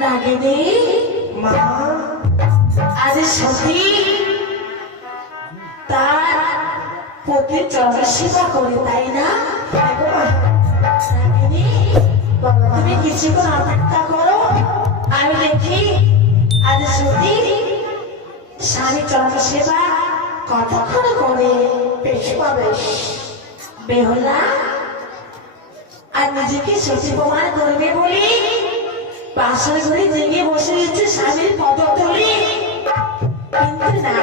নাগিনী মা আজ সতী তার পতির চরণ সেবা করে, তাই না? নাগিনী তুমি কিছুক্ষণ অপেক্ষা করো, আমি দেখি আজ সতী স্বামী চরণ সেবা কতক্ষণ করে। বেশ বেশ। বেহুলা আর নিজেকে সতী প্রমাণ করবে বলি বাসর ঘরে জেগে বসে রয়েছে স্বামীর পদতলে, কিন্তু না,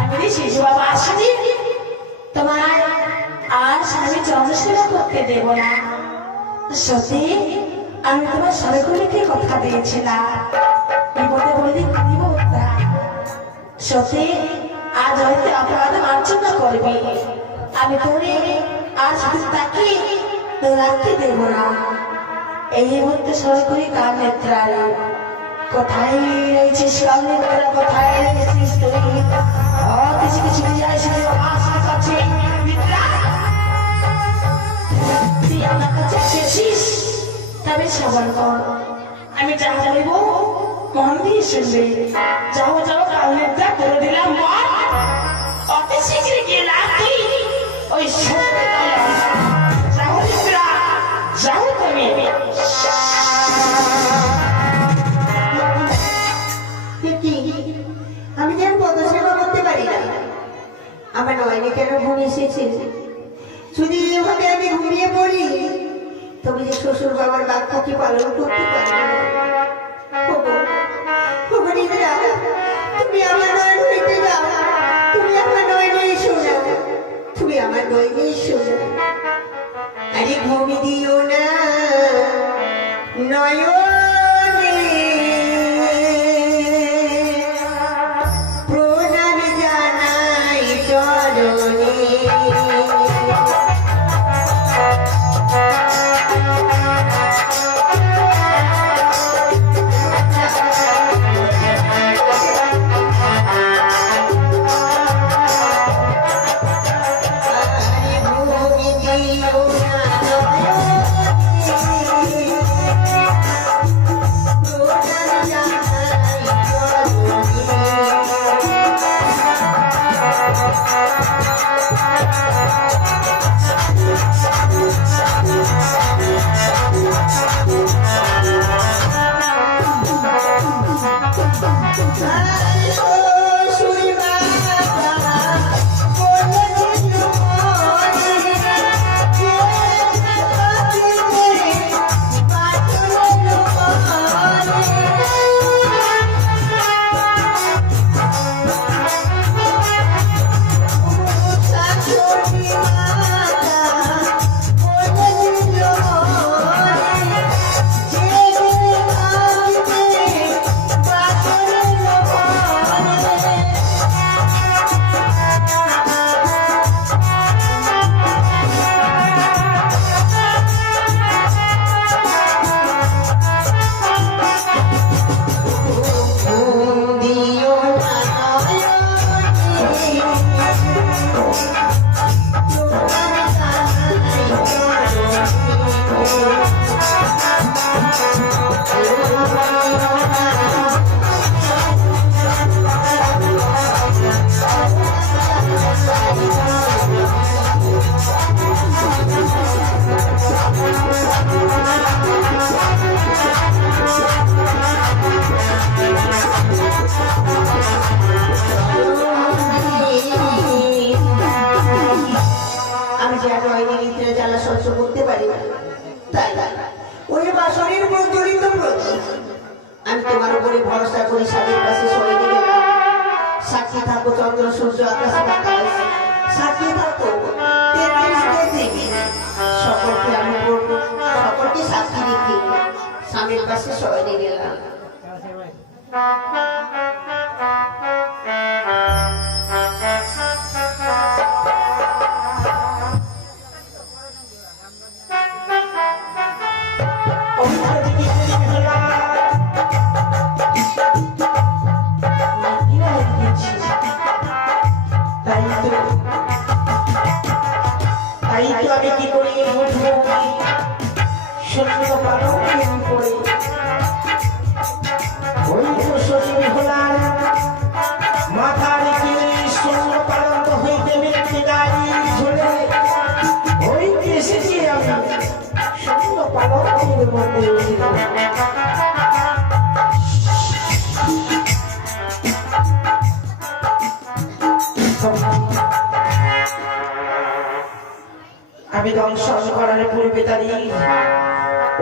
আমি শিশু বাবা আসেনি, তোমার আর স্বামী চন্দ্রসেবা করতে দেব না। সতী আমি তোমার সরকুলিকে কথা দিয়েছিলাম, বিপদে বললি দিব উদ্ধার। সতী আজ হয়তো অপরাধ মার্জনা করবে, আমি তোরে আর শুধু তাকে রাখতে দেব না। এই মুহূর্তে সরকারি কার নেত্রায় কোথায় রয়েছিস? কার নেত্রা কোথায় রয়েছিস তুই? কিছু কিছু যায় শুধু আমার কাছে তুই আমার কাছে এসেছিস, তবে শ্রবণ কর, আমি যা বলবো মন দিয়ে শুনবে। যাও যাও, কাল নেত্রা করে দিলাম বল, অতি শীঘ্র গিয়ে তুই ওই যাও নেত্রা, যাও তুমি। আমি যেন পদসেবা করতে পারি না, আমার নয়নে কেন ঘুম এসেছে? যদি এভাবে আমি ঘুমিয়ে পড়ি তবে যে শ্বশুর বাবার বাক্যকে পালন করতে পারবো না। তুমি আমার নয়ন হইতে যাও, তুমি আমার নয়নে এসো না, তুমি আমার নয়নে এসো না। আরে ঘুমি দিও না নয়নে, প্রণাম জানাই চরণে। আমি তোমার উপরে ভরসা করি, স্বামীর পাশে সরে গেলাম। সাক্ষী থাকো চন্দ্র সূর্য আকাশ বাতাস, সাক্ষী থাকো 33 দেবী, সকলকে আমি সকলকে সাক্ষী রেখে স্বামীর পাশে সরে গেলাম। আমি কি করি বুঝবো, সত্য পালন করে ওই তো শশী বিহলার মাথার কিনে শূন্য পালন্ত হইতে মিথ্যে গাড়ি ঝুলে ওই এসেছি আমি শূন্য পালন্তের মধ্যে উঠিলাম। আমি দংশন করার পূর্বে দাঁড়িয়ে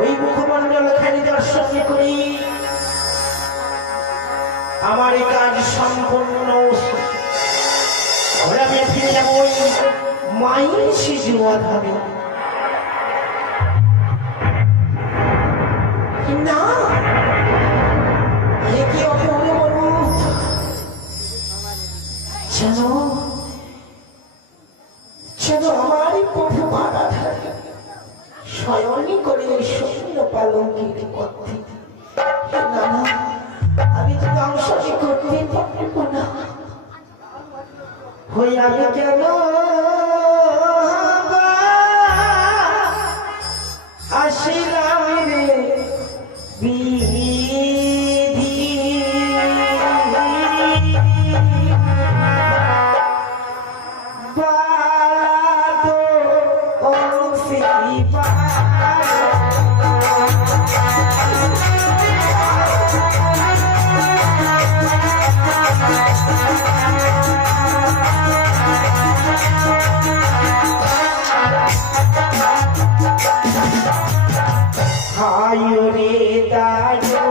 ওই মুখমণ্ডল খানি দর্শন করি আমার এই কাজ সম্পূর্ণ। ওরা আমি ফিরে যাবো ওই মায়ের শিশু আধারে। না এ কি অপূর্ব রূপ, যেন যেন আমারই প্রভু মারা থাকে স্বয়নই করে ওই শূন্য পালঙ্কিত পথে। না না আমি তো ধ্বংসই করতে পারবো না। হই আমি কেন আসিলাম রে বিধি বালাদো অংশী হায়ুরে দায়ু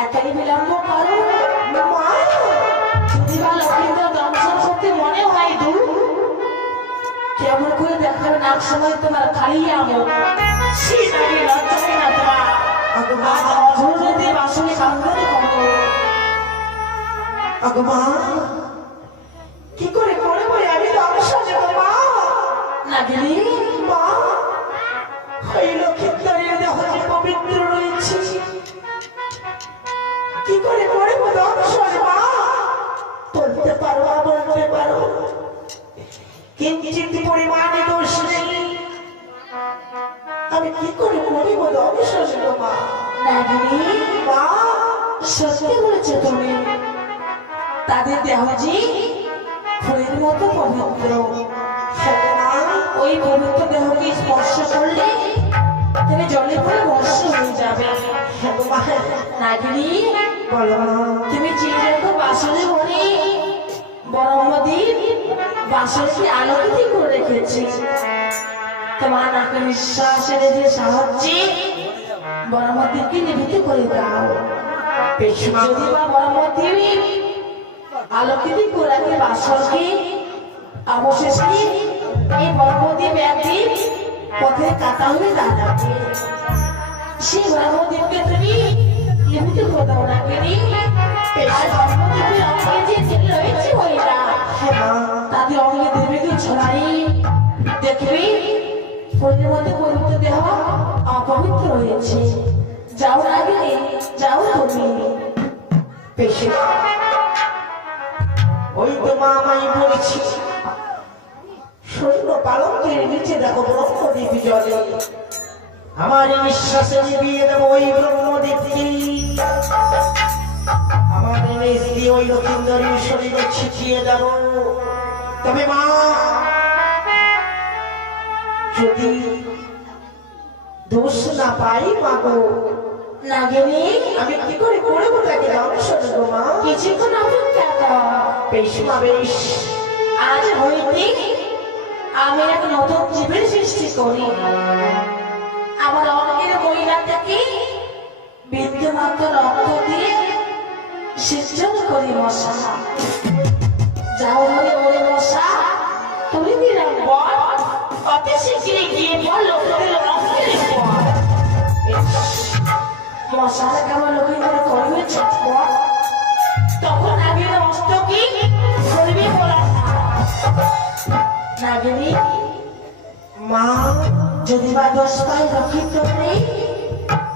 এতই বিলম্ব করো মা, যদি বা লক্ষ্মীদের দংশন করতে মনে হয় দূর কেমন করে দেখাবে না সময় তোমার খালি আমো সেটাকে লজ্জায় না তোমার অধরতে বাসনে কান্দনে করো। মা কি করে করে বলে আমি দংশন যাব মা? না গেলে মা ওই লক্ষ্মীদের দেহ যে পবিত্র রয়েছে কি করে করে দংশন মা? বলতে পারো বলতে পারো কিঞ্চিত পরিমাণে দোষ নেই, আমি কি করে করিব দংশন মা? না গেলে মা সত্যি বলেছো তুমি, তাদের দেহ যে ফুলের মতো পবিত্র, ওই পবিত্র দেহকে স্পর্শ করলে তুমি জলে পড়ে ভস্ম হয়ে যাবে। নাগিনী তুমি চিনে রেখো বাসনে ভরে বরমদ্বীপ বাসনটি আলোকিত করে রেখেছি। তোমার নাকে নিঃশ্বাসের যে সাহায্যে বরমদ্বীপকে নিভৃত করে দাও। যদি বা বরমদ্বীপ আলোকিত করে রাখে বাসনকে, অবশেষে এই বরমদ্বীপ একদিন পথে কাটা হয়ে দাঁড়াবে। সেই ধর্মদেবকে তুমি লিপিত করে দাও না কেনি আর ধর্মদেবের অঙ্গে যে ছেলে রয়েছে ওইরা হ্যাঁ মা, তাদের অঙ্গে দেবীকে ছড়াই দেখবি শরীরের মধ্যে পবিত্র দেহ অপবিত্র হয়েছে। যাও না গেলে যাও তুমি। পেশে ওই তো মা আমায় বলেছি শূন্য পালকের নিচে দেখো ব্রহ্মদেবী জলে, আমার নিঃশ্বাসে নিবিয়ে দেবো ওই ব্রহ্মদেবী, আমার নিজ দিয়ে ওই লক্ষিন্দরীর শরীরে ছিটিয়ে দেব। তবে মা যদি দোষ না পাই মাগো, না গেলে আমি কি করে করবো তাকে দংশন গো মা? কিছুক্ষণ অপেক্ষা কর। বেশ মা বেশ। আজ হইতে আমি এক নতুন জীবের সৃষ্টি করি। আমার অঙ্গের মহিলাটাকে বিন্দুমাত্র রক্ত দিয়ে সিঞ্চন করি মশা। যাও হলে ওরে মশা তুমি দিলাম বল, অতি শীঘ্রই গিয়ে বল লোকের অঙ্গের পর মশার কেমন লোকের করবে চটপট, তখন আমি অষ্টকি করবি বলা না গেলি মা যদি বা দোষ পাই রক্ষিত নেই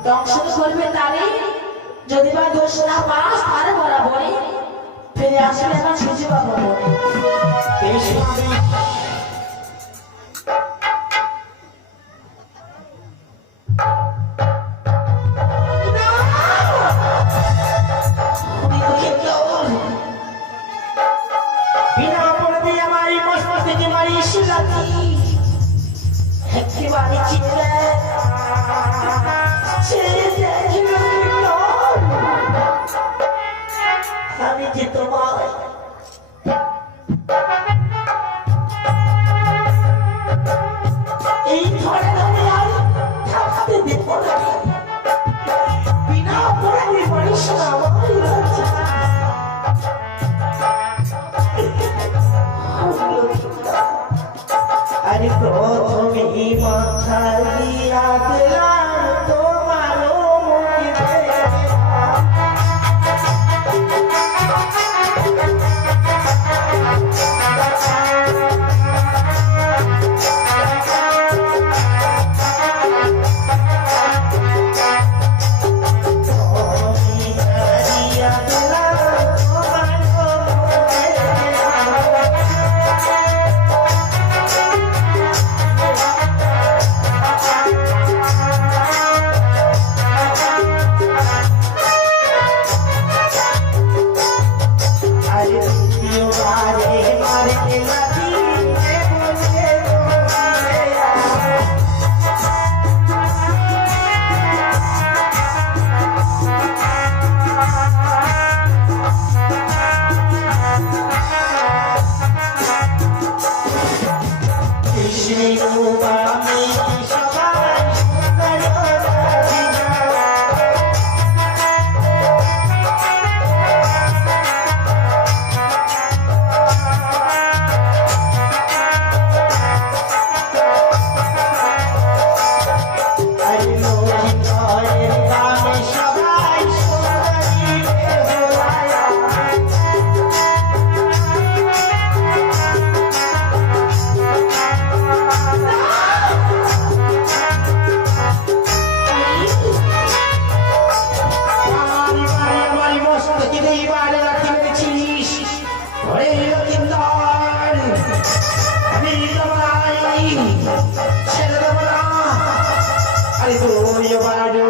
দংশন করবে তারে, যদি বা দোষ না পাস তারে বরাবরে ফিরে আসলে আমার সুজি পাবো বলে। বেশ মা বেশ। বিনা অপরাধে আমার এই মস্তকে মারিস লাথি, একেবারে চিনলে ছেড়ে দেখি আমি যে তোমার এই ঘরে আমি আর থাকতে দেব না। বিনা অপরাধে মারিস না আমার লাথি। আরে প্রথমে মাথা দিয়া দিলাম তোমারও মুখে, ছেড়ে দেব না। আরে তুমি বাড়ি